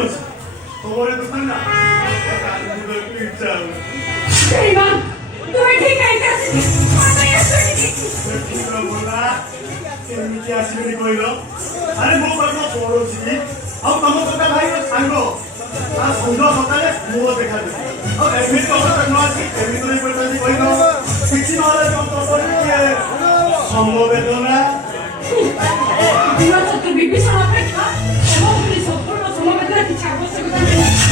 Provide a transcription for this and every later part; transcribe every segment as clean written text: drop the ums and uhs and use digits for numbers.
거지. 동원에도 상나. 무덤 일장. 이만 너의 대가까지 화나야 소리지. 이거 몰라. 재밌게 하시는 거이러. 아니 뭐 말고 도로지. 아무 것도 하이로 산거. 나 성도 석달에 무엇 대가지. 에피도 없었다 좋아지. 에피도를 볼까지 거이러. 그치 말할 것도 버릴게. 성모배도나. 이만 저도 미비선 앞에가. 어머니 서울로 성모배들한테 자고 쓰고 다니는.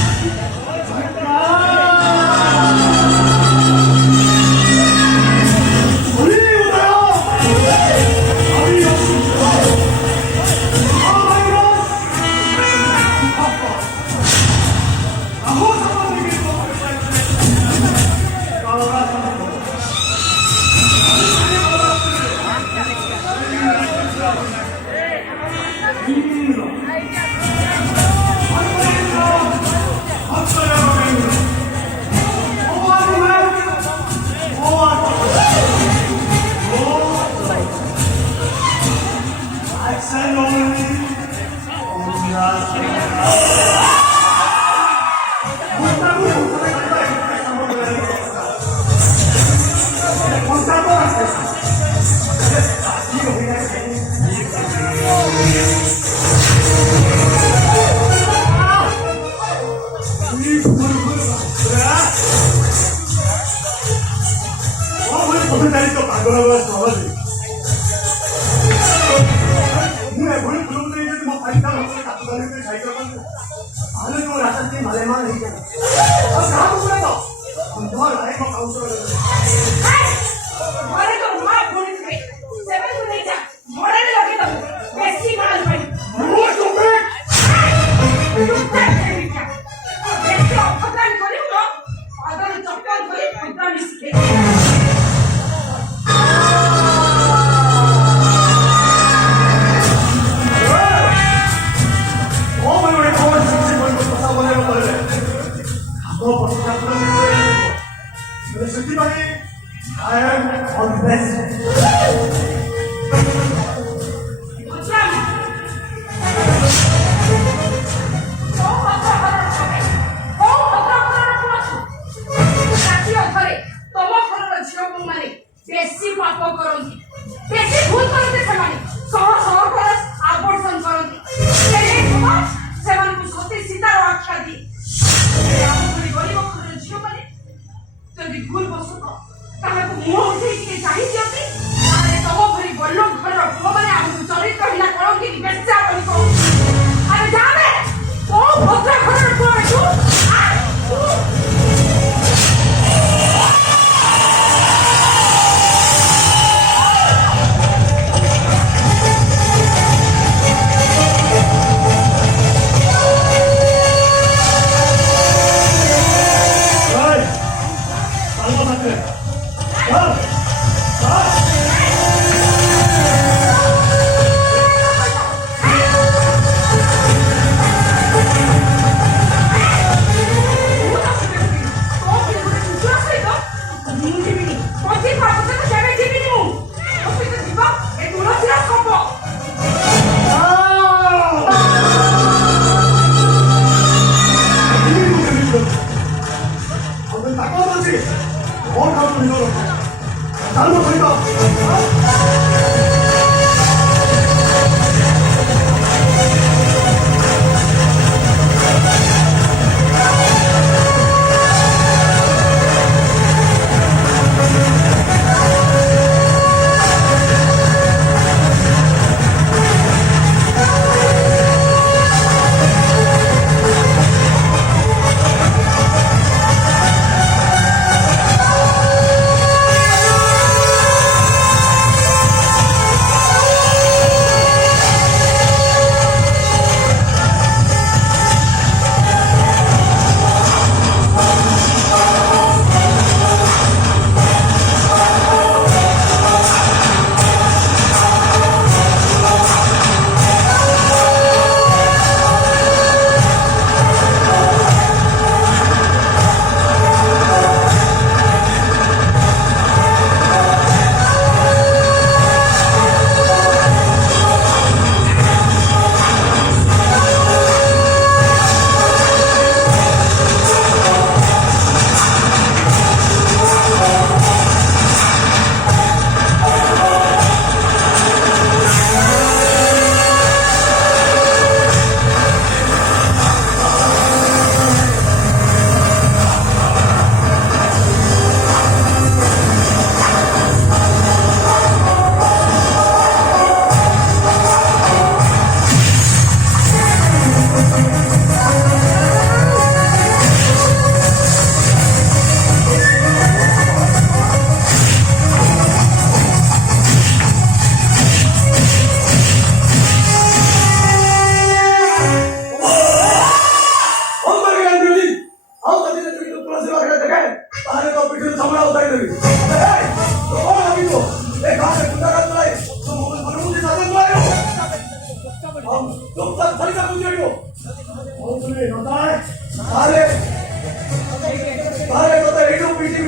ଧରିକା ବୁଝିପାରିବ କହୁଥିଲି ତାହେଲେ ତତେ ଏଇଠୁ ପିଟି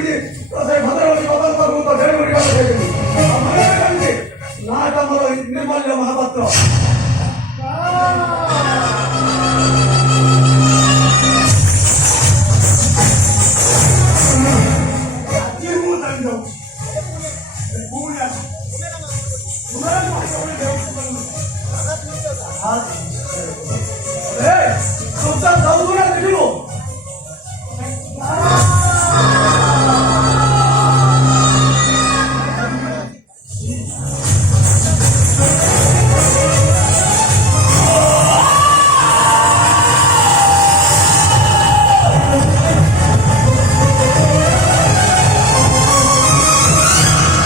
ତତେ ଭଦ୍ରବତୀ ବାବାଙ୍କ ପାଖକୁ ତ ଢେର କରିବା ପଠେଇଦେବି ନାଟା ମୋର ନିର୍ମଲ୍ୟ ମହାପାତ୍ର ଆଜି ମୁଁ ଜାଣିଯାଉଛି ପୁଣି ଆସି ତୁମର